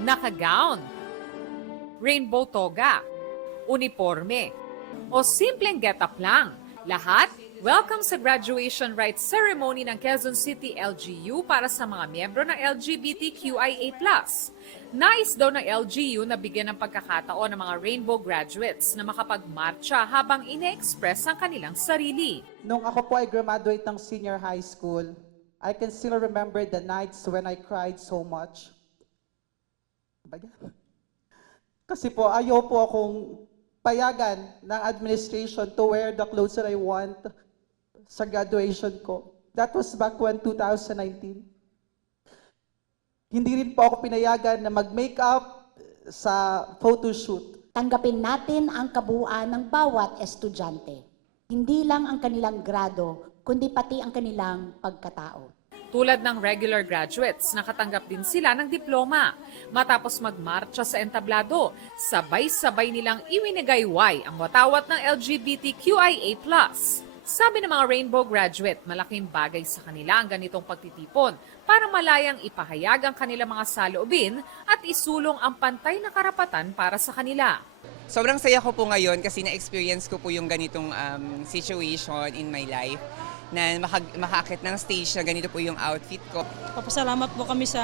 naka-gown, rainbow toga, uniforme, o simpleng get-up lang. Lahat, welcome sa graduation rites ceremony ng Quezon City LGU para sa mga miyembro ng LGBTQIA+. Nais daw ng LGU na bigyan ng pagkakataon ng mga rainbow graduates na makapagmarcha habang ine-express ang kanilang sarili. Nung ako po ay graduate ng senior high school, I can still remember the nights when I cried so much. Kasi po, ayaw po akong payagan ng administration to wear the clothes that I want sa graduation ko. That was back when 2019. Hindi rin po ako pinayagan na mag-makeup sa photoshoot. Tanggapin natin ang kabuuan ng bawat estudyante. Hindi lang ang kanilang grado, kundi pati ang kanilang pagkatao. Tulad ng regular graduates, nakatanggap din sila ng diploma. Matapos magmarcha sa entablado, sabay-sabay nilang iwinigayway ang watawat ng LGBTQIA+. Sabi ng mga rainbow graduate, malaking bagay sa kanila ang ganitong pagtitipon para malayang ipahayag ang kanilang mga saloobin at isulong ang pantay na karapatan para sa kanila. Sobrang saya ko po ngayon kasi na-experience ko po yung ganitong situation in my life na makakit ng stage na ganito po yung outfit ko. Papasalamat po kami sa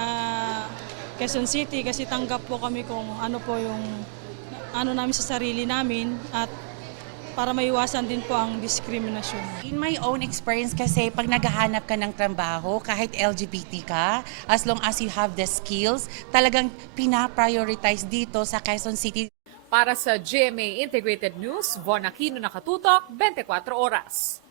Quezon City kasi tanggap po kami kung ano po yung ano namin sa sarili namin at para maiwasan din po ang diskriminasyon. In my own experience kasi pag naghahanap ka ng trabaho, kahit LGBT ka, as long as you have the skills, talagang pina-prioritize dito sa Quezon City. Para sa GMA Integrated News, Von Aquino, nakatutok, 24 oras.